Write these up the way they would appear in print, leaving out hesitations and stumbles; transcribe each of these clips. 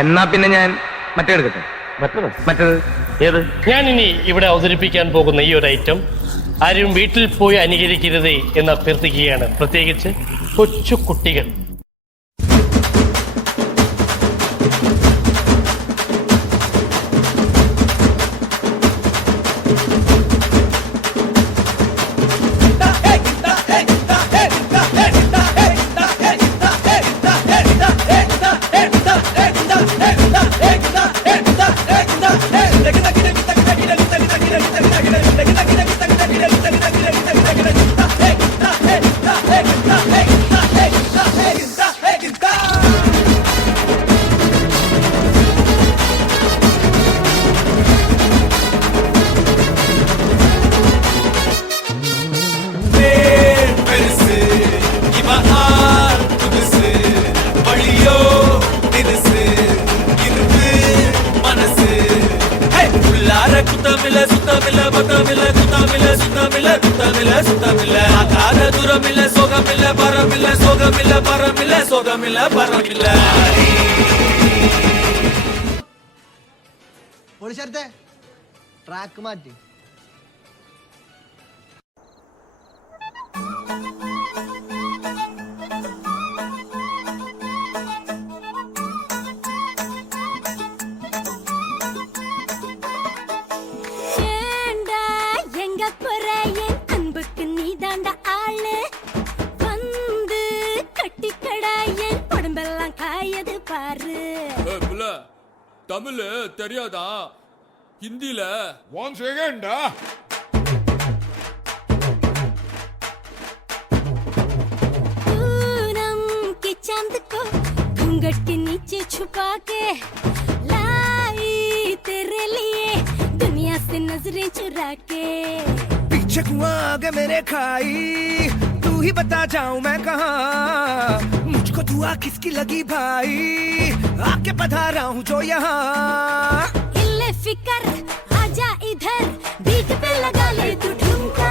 എന്നാ പിന്നെ ഞാൻ മറ്റേ എടുക്കട്ടെ. മറ്റേത് ഏത്? ഞാൻ ഇനി ഇവിടെ അവതരിപ്പിക്കാൻ പോകുന്ന ഈ ഒരു ഐറ്റം ആരും വീട്ടിൽ പോയി അനുകരിക്കരുതേ എന്ന് അഭ്യർത്ഥിക്കുകയാണ്, പ്രത്യേകിച്ച് കൊച്ചു കുട്ടികൾ. ട്രാക്ക് മാറ്റി. தமிழ் தெரியாதா? हिंदीல 1 सेकंड पूनम के चांद को घूंघट के नीचे छुपा के लाई तेरे लिए दुनिया से नजरें चुरा के। पीछे कुआं आगे मेरे खाई, तू ही बता जाऊं मैं कहां, मुझको दुआ किसकी लगी भाई, आके पधारा हूं जो यहाँ। फिकर आजा इधर, बीट पे लगा ले तू ठुमका।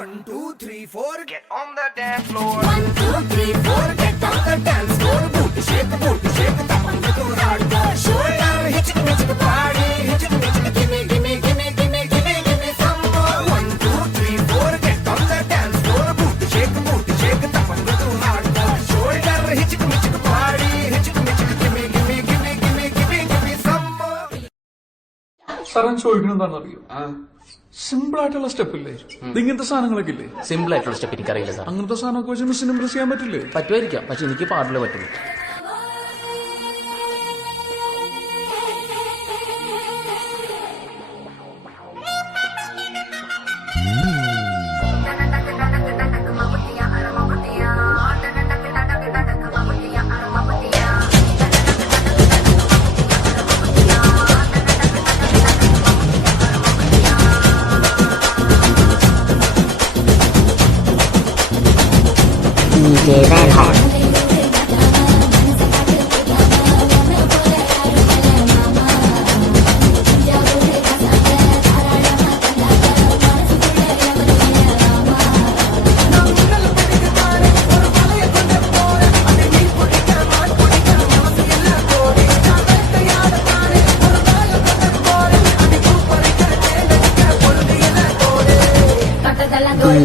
1 2 3 4 get on the dance floor. 1 2 3 4 get on the dance floor. Booty shake, tap on the hardcore. Shoulder hitch the party, hitch the gimme gimme gimme gimme gimme gimme some more. 1 2 3 4 get on the dance floor. Booty shake, tap on the hardcore. Shoulder hitch the party, hitch the gimme gimme gimme gimme gimme gimme some more. സാറൻ ചോദിക്കണെന്താണെന്നറിയോ? Simple ആയിട്ടുള്ള step ഇല്ലേ, ഇങ്ങനത്തെ സാധനങ്ങളൊക്കെ ഇല്ലേ? Simple ആയിട്ടുള്ള step എനിക്കറിയില്ല sir. അങ്ങനത്തെ സാധനമൊക്കെ വെച്ച് മിസ്സിന് ഇംപ്രസ് ചെയ്യാൻ പറ്റില്ലേ? പറ്റുമായിരിക്കാം, പക്ഷെ എനിക്ക് പാടില്ല പറ്റുള്ളൂ. DJ Van Hart.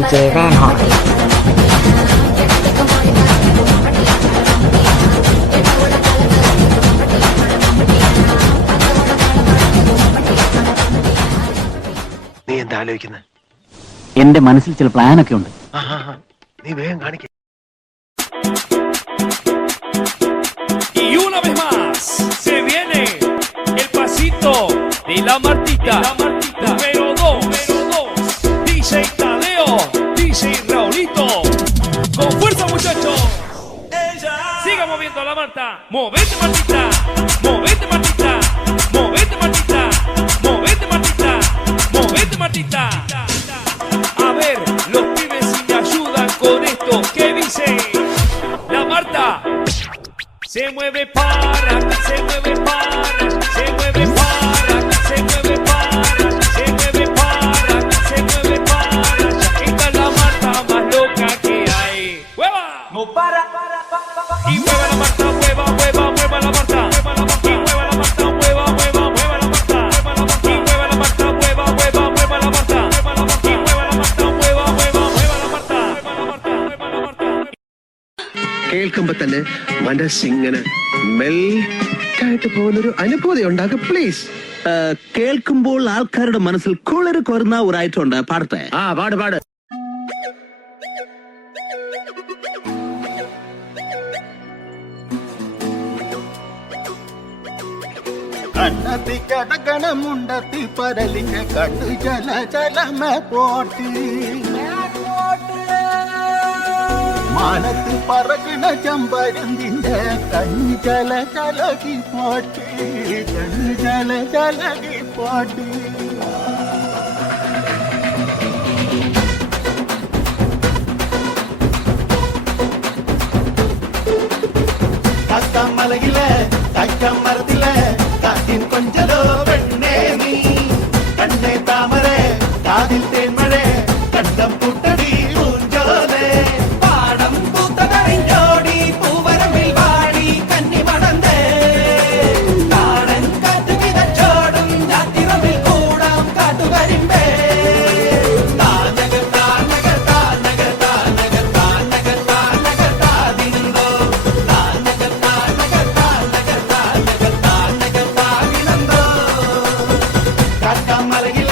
DJ Van Hart. എന്റെ മനസ്സിൽ ചില പ്ലാനൊക്കെ ഉണ്ട്. നീ വേഗം കാണിക്ക. Y una vez más se viene el pasito de la Martita. Número 2. DJ Tadeo. DJ Raulito. Con fuerza, muchachos. Siga moviendo la Marta. Movete, Martita. Movete, Martita. Movete, Martita. Movete, Martita. Movete, Martita. A ver, los pibes si me ayudan con esto. ¿Qué dice? La Marta. Se mueve para, se mueve para, se mueve para, se mueve para, se mueve para, se mueve para. Esta es la Marta más loca que hay. ¡Hueva! No para. Y mueva la Marta, mueva, mueva, mueva la Marta. Y mueva la Marta, mueva, mueva, mueva la Marta. Y mueva la Marta, mueva, mueva, mueva la Marta. Y mueva la Marta, mueva, mueva, mueva la Marta. കേൾക്കുമ്പോ തന്നെ മനസ്സിങ്ങനെ മെൽറ്റായിട്ട് പോകുന്നൊരു അനുഭൂതി ഉണ്ടാകും. Please. കേൾക്കുമ്പോൾ ആൾക്കാരുടെ മനസ്സിൽ കുളിര് കൊരുന്ന ഒരു ഐറ്റം ഉണ്ട്. പാടത്തെ? ആ പാട് പാട്. കണ്ണത്തി കടകണമുണ്ടത്തി പരലിങ്ങ കണ്ണു ജല ജലമ പോട്ടി മാനത്ത് പറകണ ചമ്പരന്തിന്റെ കണ്ണു ജല ജലകി പോട്ടി കണ്ണു ജല ജലകി പോട്ടി കക്കമലയിലെ കക്കമരത്തിലെ കാറ്റിൻ കൊഞ്ചലോ പെണ്ണേ നീ കണ്ണേ താമരേ കാതിൽ തേന്മഴേ കണ്ടം പൂട്ടടി പൂഞ്ചോലേ പാടം പൂത്തതറിഞ്ഞോടി പൂവരമ്പിൽ വാടി കന്നി മണന്തേ കാടൻ കാറ്റ് വിതച്ചോടും രാത്തിറമ്പിൽ കൂടാം കാട്ടുകരിമ്പേ താനകർ താനകർ താനകർ താനകർ താനകർ താനകർ താതിരുന്നോ താനകർ താനകർ താനകർ താനകർ താനകർ താതിരുന്നോ കാക്കമലയിൽ